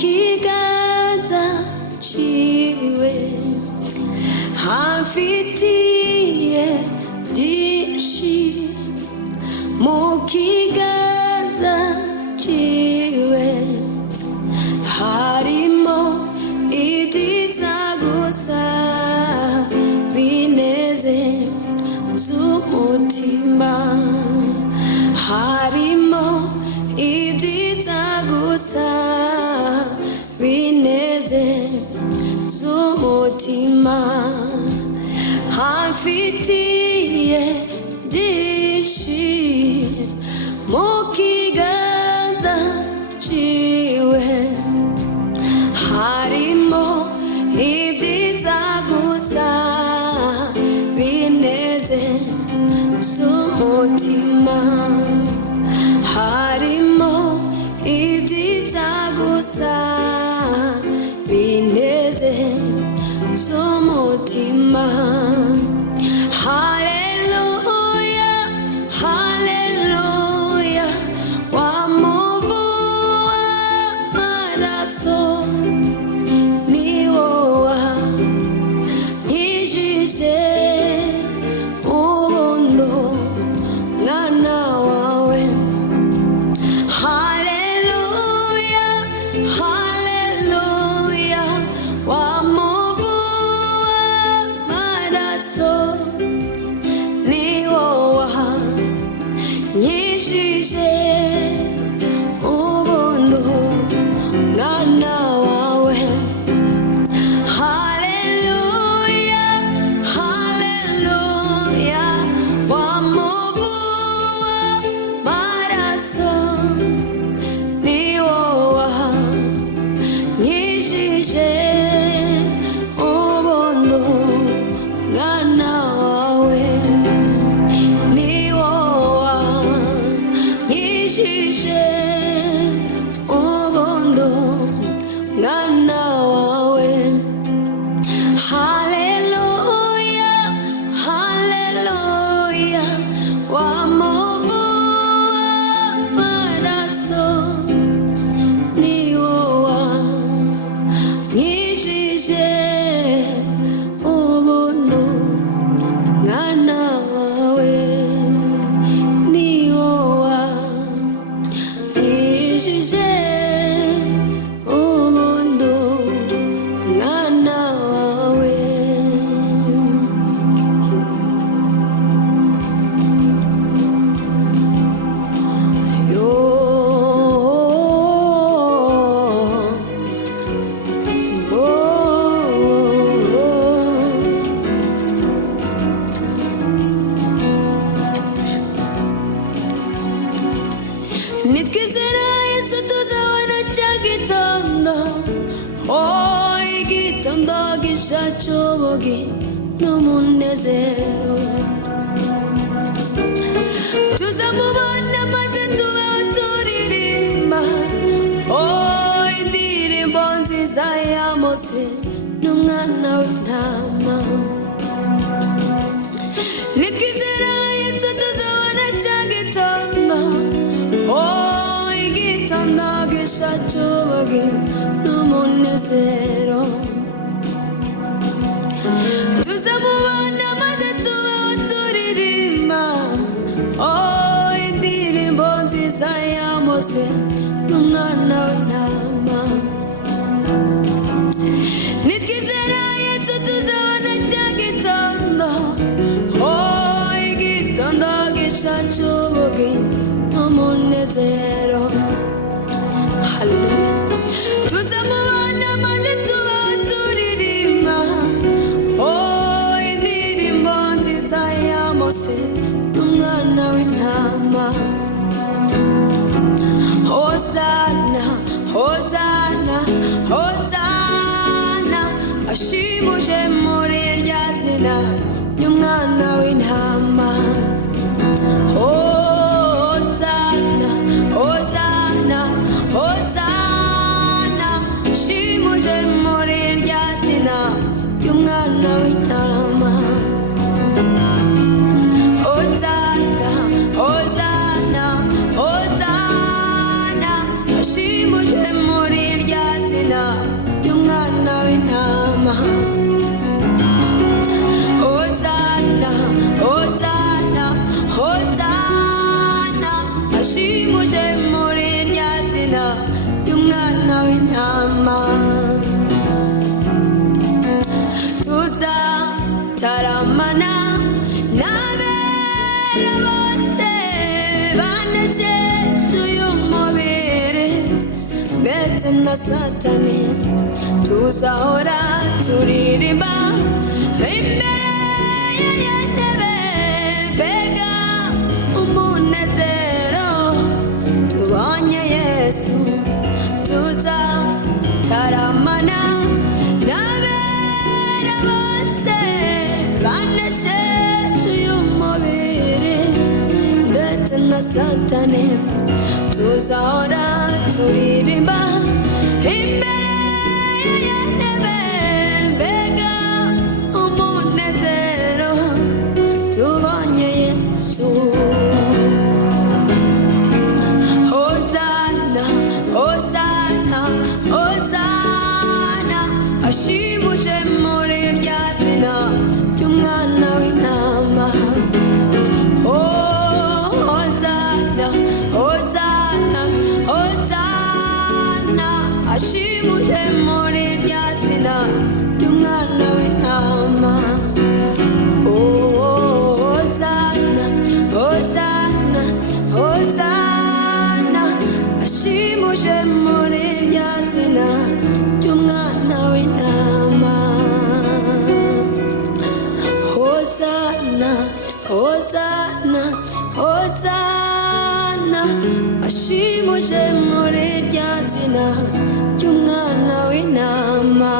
kiganza ciwe hamfitiye byinshi mu kiganza ciwe harimo ibyiza gusa binezeza umutima harimo ibyiza gusa binezeza umutima hamfitiye byinshi mu kiganza ciwe harimo ibyiza gusa binezeza umutima harimo ibyiza gusa binezeza umutima haleluya haleluya wa muvu w'amaraso ni wowe nkijije ubundo mwana wawe haleluya haleluya wa muvu w'amaraso ni wowe nkijije ubundo mwana wawe haleluya haleluya wa muvu w'amaraso ni wowe nkijije ubundo mwana wawe ni wowe nkijije ubundo mwana wawe haleluya haleluya wa muvu w'amaraso ni wowe nkijije ubundo mwana wawe ni wowe nkijije ubundo mwana wawe yo nitwizera Yesu tuzabona cya gitondo igitondo gishaca ubugi n'umunezero tuzamubona maze tubeho turirimba indirimbo nziza ya Mose n'umwana w'intama nitwizera Yesu tuzabona cya gitondo igitondo gishaca ubugi n'umunezero tuzamubona maze tubeho turirimba indirimbo nziza ya Mose n'umwana w'intama nitwizera Yesu tuzabona cya gitondo igitondo gishaca ubugi n'umunezero haleluya tuzamubona maze tubeho turirimba indirimbo nziza ya Mose n'umwana w'intama hosana hosana hosana ashimuje muri rya zina y'umwana w'intama hosana hosana hosana ashimuje muri rya zina y'umwana w'intama hosana hosana hosana ashimuje muri rya zina w'intama tuzataramana n'abera bose banesheje uyu mubiri ndetse na satani tuzahora turirimba imbere y'iyo ntebe mbega umunezero tubonye Yesu tuzataramana n'abera bose banesheje uyu mubiri ndetse na satani tuzahora turirimba imbere y'iyo ntebe mbega umunezero tubonye Yesu Hosana Hosana Hosana ashimuje muri rya zina ry'umwana w'intama Hosana Hosana Hosana ashimuje muri rya zina ry'umwana w'intama Hosana Hosana Hosana ashimuje muri rya zina ry'umwana w'intama Hosana Hosana Hosana ashimuje muri rya zina ry'umwana w'intama